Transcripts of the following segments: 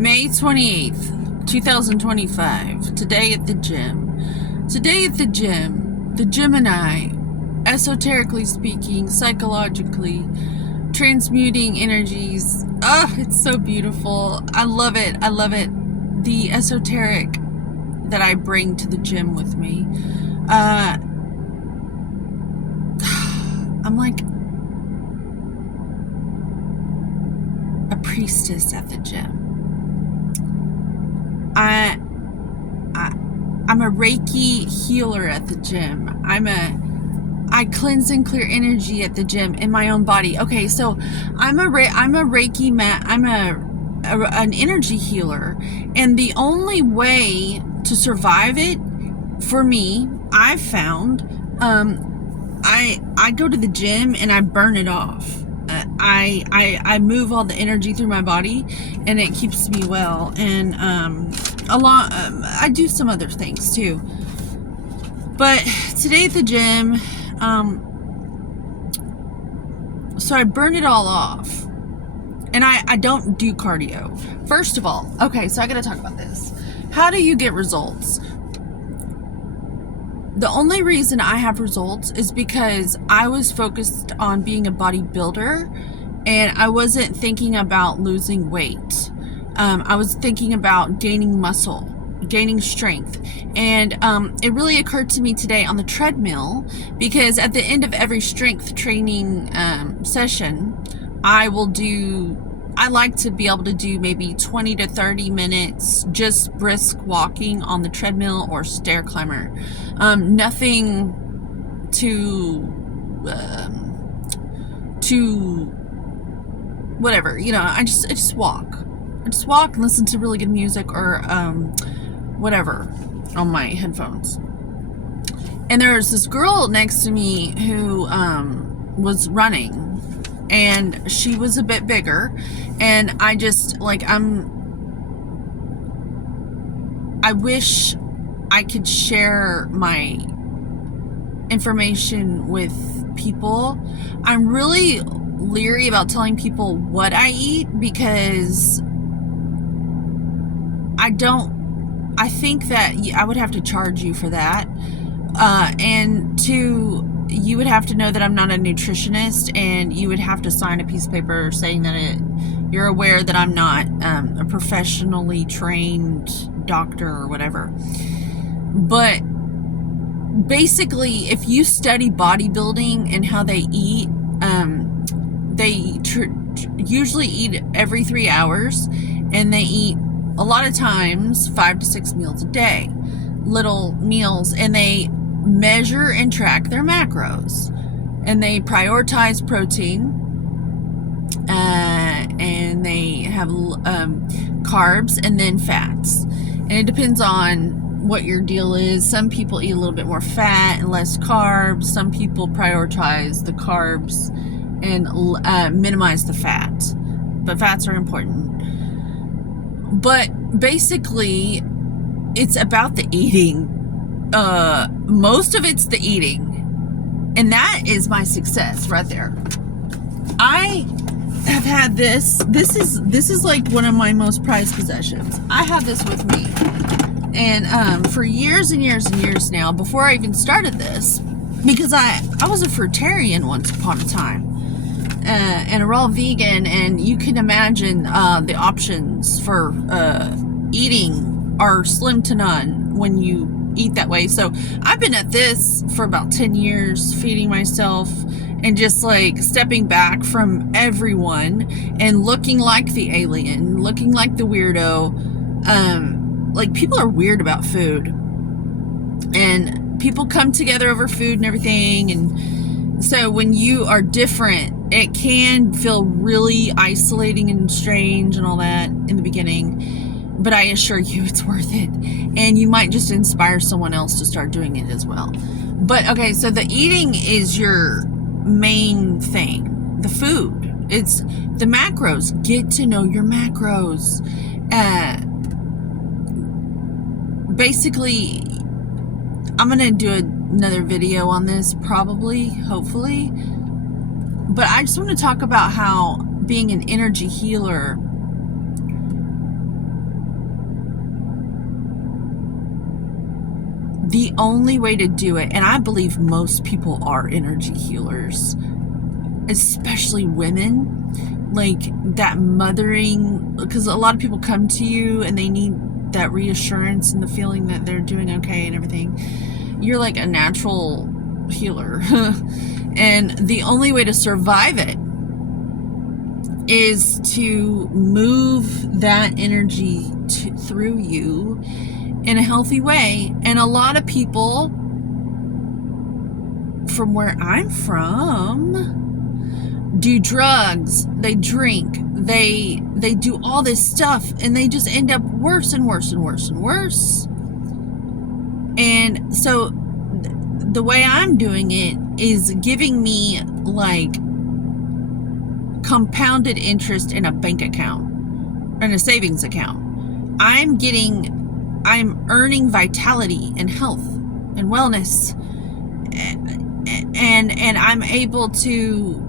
May 28th, 2025. Today at the gym. Today at the gym, the gym and I, esoterically speaking, psychologically, transmuting energies. Oh, it's so beautiful. I love it. I love it. The esoteric that I bring to the gym with me. I'm like a priestess at the gym. I'm a Reiki healer at the gym. I cleanse and clear energy at the gym in my own body. Okay, so I'm a Reiki mat. I'm an energy healer, and the only way to survive it for me, I've found, I go to the gym and I burn it off. I move all the energy through my body, and it keeps me well. And I do some other things too. But today at the gym, so I burn it all off, and I don't do cardio. First of all, okay, so I gotta talk about this. How do you get results? The only reason I have results is because I was focused on being a bodybuilder, and I wasn't thinking about losing weight. I was thinking about gaining muscle, gaining strength. And it really occurred to me today on the treadmill, because at the end of every strength training session, I like to be able to do maybe 20 to 30 minutes just brisk walking on the treadmill or stair climber. Nothing to whatever, I just walk. I just walk and listen to really good music or whatever on my headphones. And there's this girl next to me who was running, and she was a bit bigger, and I wish I could share my information with people. I'm really leery about telling people what I eat, because I think that I would have to charge you for that. And two, you would have to know that I'm not a nutritionist, and you would have to sign a piece of paper saying that you're aware that I'm not a professionally trained doctor or whatever. But basically, if you study bodybuilding and how they eat, they usually eat every 3 hours, and they eat a lot of times 5 to 6 meals a day, little meals, and they measure and track their macros, and they prioritize protein, and they have carbs and then fats, and it depends on what your deal is. Some people eat a little bit more fat and less carbs. Some people prioritize the carbs and minimize the fat, but fats are important. But basically, it's about the eating. Most of it's the eating, and that is my success right there. I have had this is like one of my most prized possessions. I have this with me, and for years and years and years now, before I even started this, because I was a fruitarian once upon a time, and a raw vegan, and you can imagine the options for eating are slim to none when you eat that way. So I've been at this for about 10 years, feeding myself and just like stepping back from everyone and looking like the alien, looking like the weirdo. Like, people are weird about food, and people come together over food and everything. And so when you are different, it can feel really isolating and strange and all that in the beginning. But I assure you, it's worth it. And you might just inspire someone else to start doing it as well. But okay, so the eating is your main thing. The food. It's the macros. Get to know your macros. Basically, I'm going to do another video on this probably, hopefully. But I just want to talk about how being an energy healer the only way to do it, and I believe most people are energy healers, especially women, like that mothering, because a lot of people come to you and they need that reassurance and the feeling that they're doing okay and everything. You're like a natural healer. And the only way to survive it is to move that energy through you in a healthy way. And a lot of people from where I'm from do drugs, they drink, they do all this stuff, and they just end up worse and worse and worse and worse. And so the way I'm doing it is giving me like compounded interest in a bank account, in a savings account. I'm earning vitality and health and wellness, and I'm able to.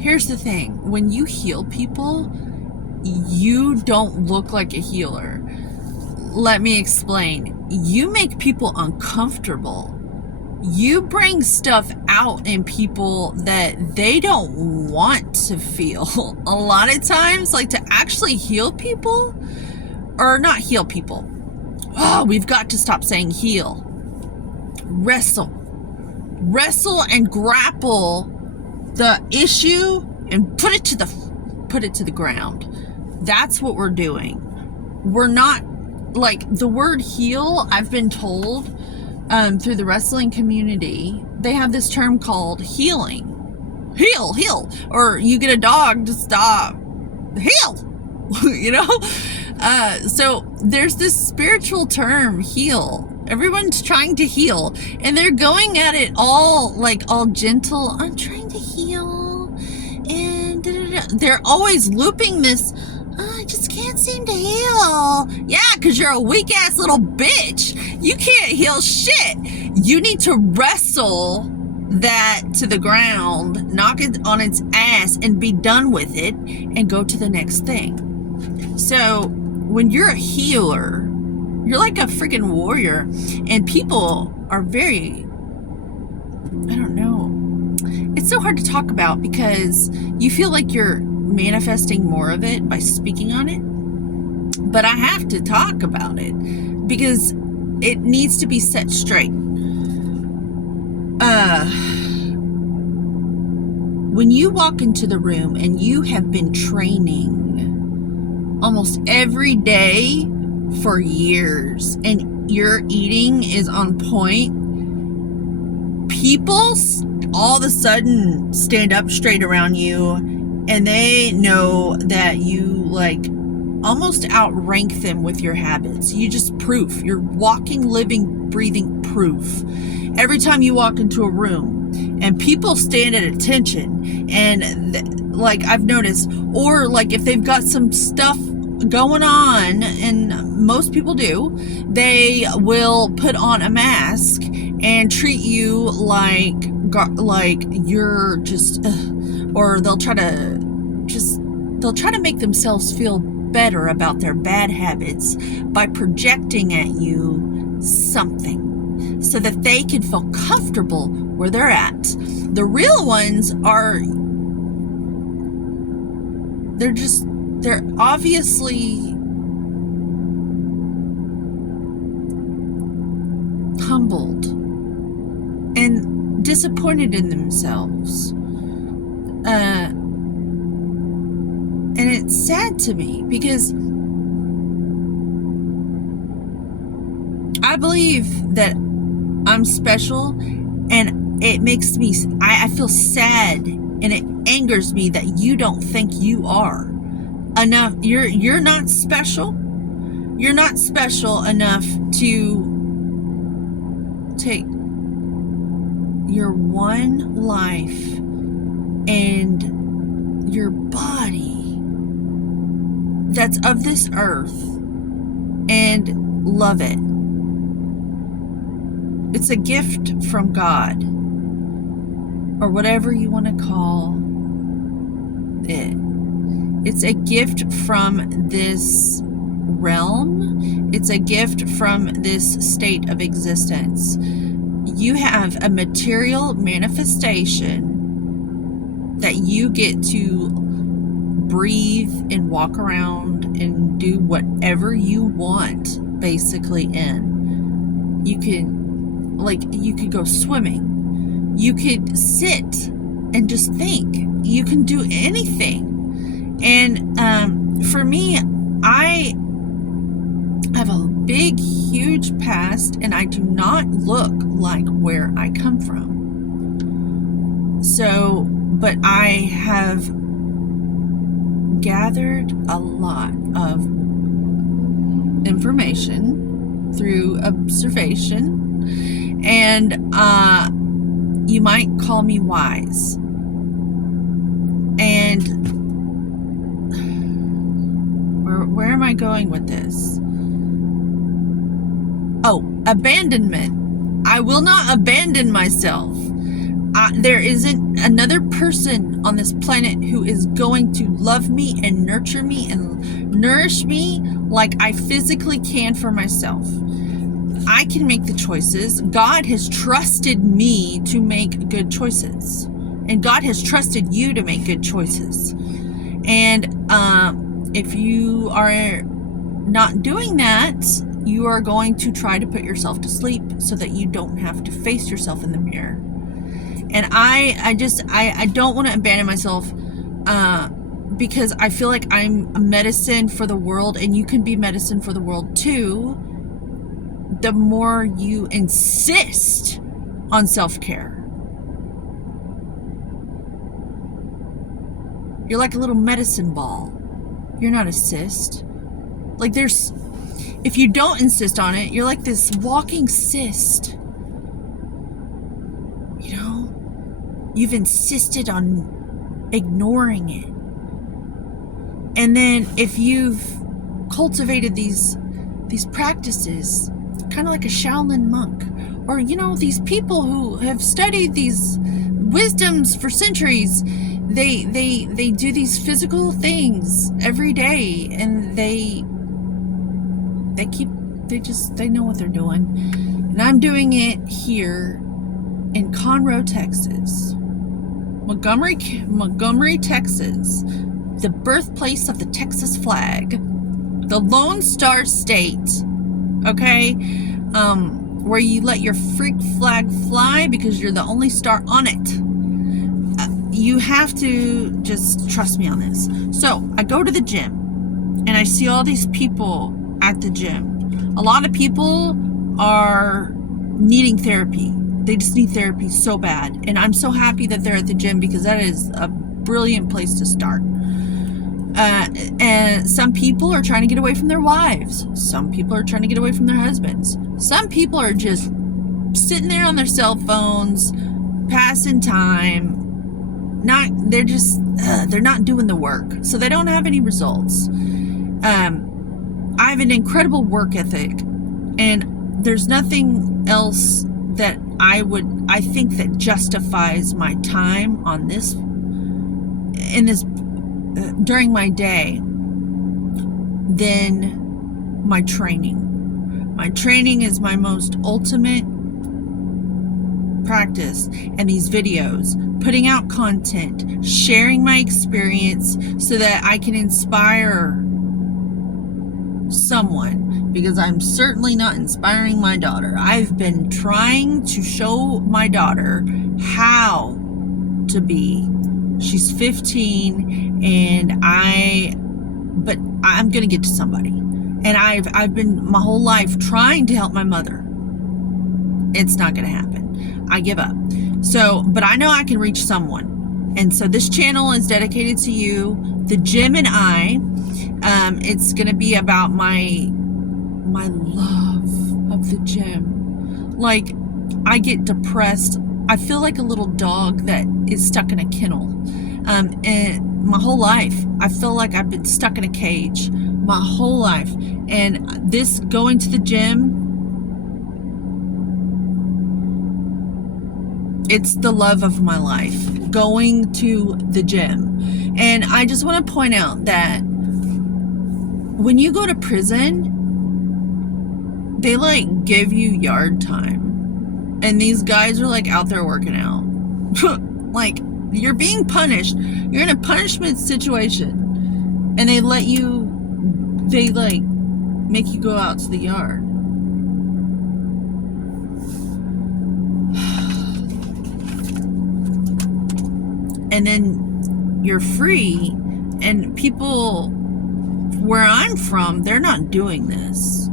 Here's the thing: when you heal people, you don't look like a healer. Let me explain. You make people uncomfortable. You bring stuff out in people that they don't want to feel. A lot of times, like, to actually heal people, or not heal people. Oh, we've got to stop saying heal. Wrestle and grapple the issue and put it to the ground. That's what we're doing. We're not, like, the word heal, I've been told through the wrestling community, they have this term called healing. Heal, or you get a dog to stop. Heal, you know? So there's this spiritual term, heal. Everyone's trying to heal, and they're going at it all gentle. I'm trying to heal, and they're always looping this. I just can't seem to heal. Yeah, because you're a weak ass little bitch. You can't heal shit. You need to wrestle that to the ground, knock it on its ass, and be done with it, and go to the next thing. So when you're a healer, you're like a freaking warrior, and people are very, I don't know. It's so hard to talk about because you feel like you're manifesting more of it by speaking on it. But I have to talk about it because it needs to be set straight. When you walk into the room and you have been training almost every day for years and your eating is on point, people all of a sudden stand up straight around you, and they know that you like almost outrank them with your habits. You just proof. You're walking, living, breathing proof. Every time you walk into a room and people stand at attention, and like I've noticed, or like if they've got some stuff going on, and most people do, they will put on a mask and treat you like you're just or they'll try to make themselves feel better about their bad habits by projecting at you something so that they can feel comfortable where they're at. The real ones are, they're obviously humbled and disappointed in themselves. And it's sad to me because I believe that I'm special, and it makes me, I feel sad, and it angers me that you don't think you are enough. You're not special. You're not special enough to take your one life and your body that's of this earth and love it. It's a gift from God, or whatever you want to call it. It's a gift from this realm. It's a gift from this state of existence. You have a material manifestation that you get to breathe and walk around and do whatever you want, basically, in. You could go swimming. You could sit and just think. You can do anything. And for me, I have a big, huge past, and I do not look like where I come from. So, but I have gathered a lot of information through observation, and you might call me wise. And where am I going with this? Oh, abandonment. I will not abandon myself. There isn't another person on this planet who is going to love me and nurture me and nourish me like I physically can for myself. I can make the choices. God has trusted me to make good choices. And God has trusted you to make good choices. And if you are not doing that, you are going to try to put yourself to sleep so that you don't have to face yourself in the mirror. And I don't want to abandon myself because I feel like I'm a medicine for the world, and you can be medicine for the world too. The more you insist on self-care. You're like a little medicine ball. You're not a cyst. Like if you don't insist on it, you're like this walking cyst. You know? You've insisted on ignoring it. And then if you've cultivated these practices, kind of like a Shaolin monk, or, these people who have studied these wisdoms for centuries, they do these physical things every day, and they know what they're doing. And I'm doing it here in Conroe, Texas. Montgomery, Texas, the birthplace of the Texas flag, the Lone Star State, okay? Where you let your freak flag fly because you're the only star on it. You have to just trust me on this. So I go to the gym, and I see all these people at the gym. A lot of people are needing therapy. They just need therapy so bad. And I'm so happy that they're at the gym, because that is a brilliant place to start. And some people are trying to get away from their wives. Some people are trying to get away from their husbands. Some people are just sitting there on their cell phones, passing time. They're not doing the work, so they don't have any results. I have an incredible work ethic, and there's nothing else that I think that justifies my time on this, during my day, than my training. My training is my most ultimate practice, and these videos, putting out content, sharing my experience so that I can inspire someone, because I'm certainly not inspiring my daughter. I've been trying to show my daughter how to be. She's 15, and but I'm gonna get to somebody. And I've been my whole life trying to help my mother. It's not gonna happen. I give up. So, but I know I can reach someone. And so this channel is dedicated to you, the gym, and it's going to be about my love of the gym. Like, I get depressed. I feel like a little dog that is stuck in a kennel. And my whole life, I feel like I've been stuck in a cage my whole life. And this going to the gym, it's the love of my life, going to the gym. And I just want to point out that when you go to prison, they like give you yard time, and these guys are like out there working out. Like, you're being punished, you're in a punishment situation, and they like make you go out to the yard. And then you're free, and people where I'm from, they're not doing this.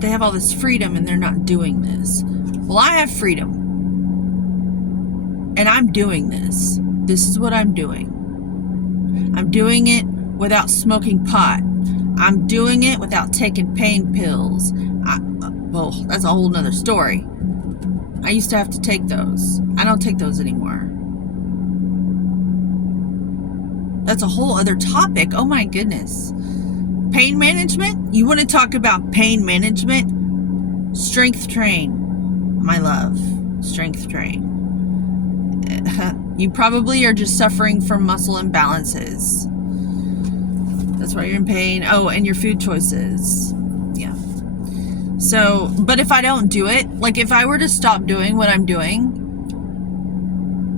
They have all this freedom, and they're not doing this. Well, I have freedom, and I'm doing this. This is what I'm doing. I'm doing it without smoking pot. I'm doing it without taking pain pills. Well, that's a whole nother story. I used to have to take those. I don't take those anymore. That's a whole other topic. Oh my goodness. Pain management? You want to talk about pain management? Strength train, my love. Strength train. You probably are just suffering from muscle imbalances. That's why you're in pain. Oh, and your food choices. Yeah. So, but if I don't do it, like if I were to stop doing what I'm doing,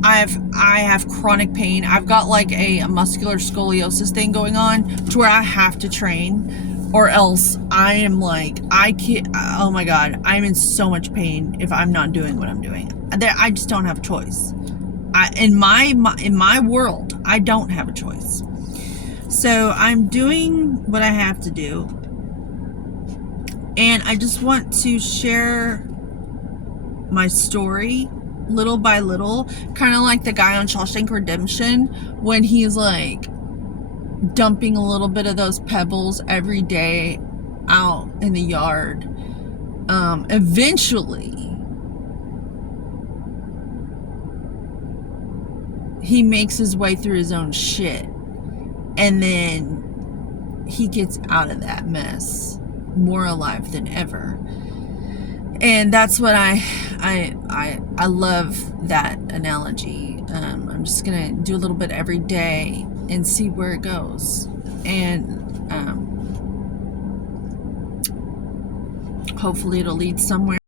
I have chronic pain. I've got like a muscular scoliosis thing going on to where I have to train, or else I am like, I can't, oh my God, I'm in so much pain if I'm not doing what I'm doing. I just don't have a choice. In my world, I don't have a choice. So I'm doing what I have to do. And I just want to share my story little by little, kind of like the guy on Shawshank Redemption, when he's like dumping a little bit of those pebbles every day out in the yard. Eventually he makes his way through his own shit, and then he gets out of that mess more alive than ever. And that's what I love that analogy. I'm just gonna do a little bit every day and see where it goes, and hopefully it'll lead somewhere.